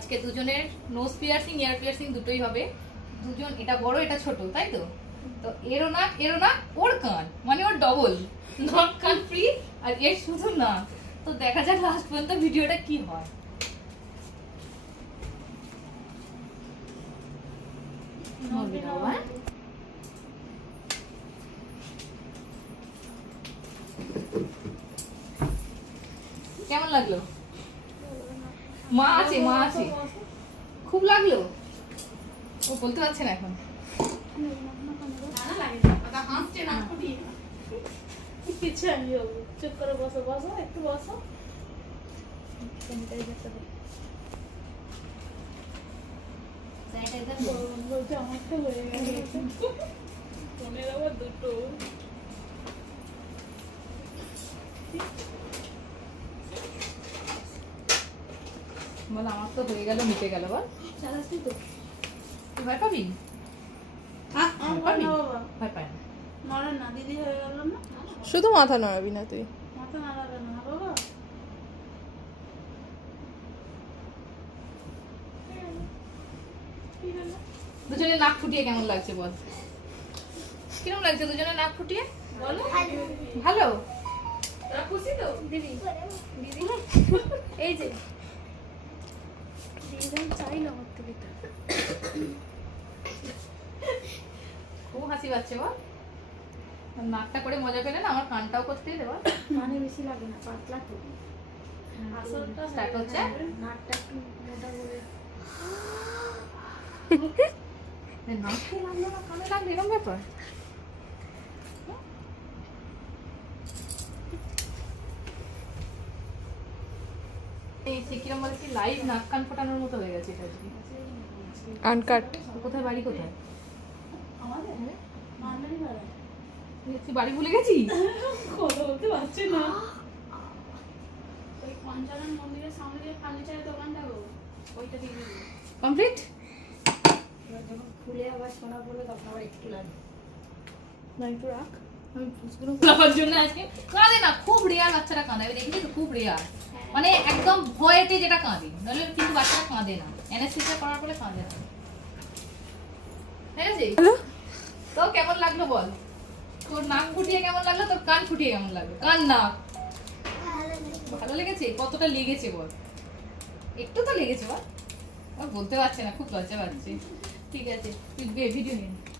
আজকে দুজনের nose piercing ইয়ার piercing দুটোই হবে। দুজন, এটা বড় এটা ছোট, তাই তো? তো এরও না ওর কান, মানে ওর ডবল নাক কান ফ্রি, আর এর শুধু না। তো দেখা যাক লাস্ট পর্যন্ত ভিডিওটা কি হয়। কেমন লাগলো? মা আছে খুব লাগলো? ও বলতে পারছে না এখন। চুপ করে বসো একটু বসো। আমার তো হয়ে গেছে ফোনের আবার দুটো। বল আমার তো হয়ে গেল, মিটে গেল। বল চালাচ্ছি তো, তুই ভয় পাবি? ভয় পাই না। নড়ে না দিদি, হয়ে গেল না? শুধু মাথা নড়াবি না তুই। মাথা নাড়াবে না বাবা। দুজনে নাক ফুটিয়ে কেমন লাগছে বল? কিরকম লাগছে দুজনে নাক ফুটিয়ে? বলো ভালো। তোরা খুশি তো? দিদি এই যে দিদি চাই না আমার থেকে। খুব হাসি পাচ্ছে বল। নাকটা করে মজা পেলে না, আমার কানটাও করতে দেবো। কানে বেশি লাগে না, পাতলা তো। আসলটা স্টার্ট হচ্ছে। নাকটা একটু মোটা করে। নাকে লাগলো না কানে লাগলো, এরকম ব্যাপার? কিরম বলে কি লাইভ নাক কান ফোটানোর মতো হয়ে গেছে এটা আজকে। আনকাট। কোথায় বাড়ি কোথায়? আমাদের মান্দারি পাড়া। তুই বাড়ি ভুলে গেছি? কথা বলতে পারছি না। ওই পঞ্চানন মন্দিরের সামনে যে ফার্নিচারের দোকানটা গো, ওইটা দিয়ে দিবি। কমপ্লিট? যখন খুলে আবার সোনা পড়বে তখন আবার একটু লাগবে। না একটু রাখ। আমি ফুসগুলো খাওয়ার জন্য আজকে কাঁদে না, খুব রেয়ার বাচ্চারা কাঁদে। আমি দেখি তো খুব রেয়ার, মানে একদম ভয়েতে যেটা কাঁদে, নাহলে কিন্তু বাচ্চারা কাঁদে না। অ্যানেস্থেসিয়া করার পরে কাঁদে না। ঠিক আছে? তো কেমন লাগলো বল? তোর নাক ফুটিয়ে কেমন লাগলো, তোর কান ফুটিয়ে কেমন লাগলো? কান নাক ভালো লেগেছে? কতটা লেগেছে বল? একটু তো লেগেছে বল। বলতে পারছে না, খুব লজ্জা পাচ্ছে। ঠিক আছে, তুই ভিডিও নিয়ে